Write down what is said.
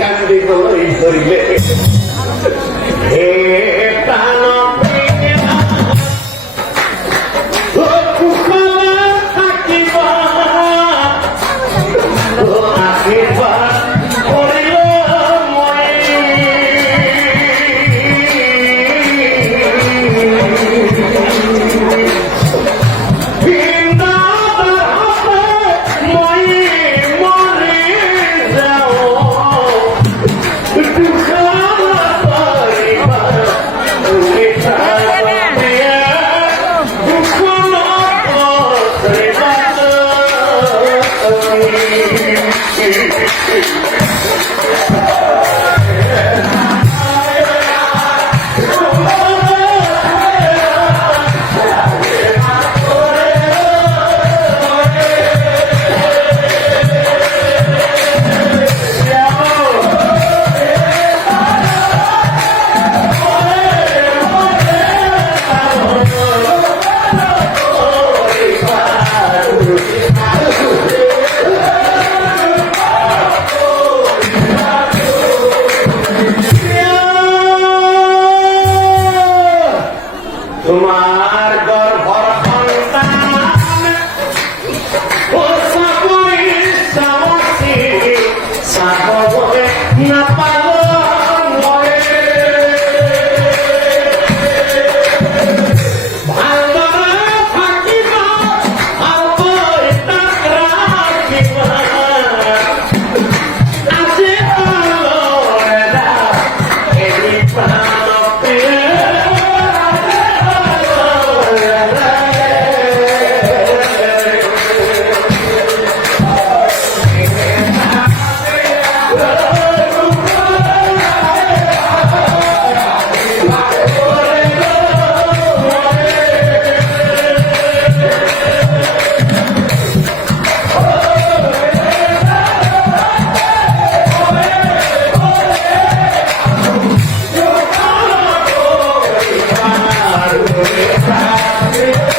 কান্দি বলই ধরিলে হে প্রাণ তোমার গর্ভর সন্তান ও সাপরি সাহসী সাহবে না পালন করে ভালরে থাকিব আর বই তাক রাখিব আছে আলোরে দা এনি প্রাণ প্রিয় Thank you.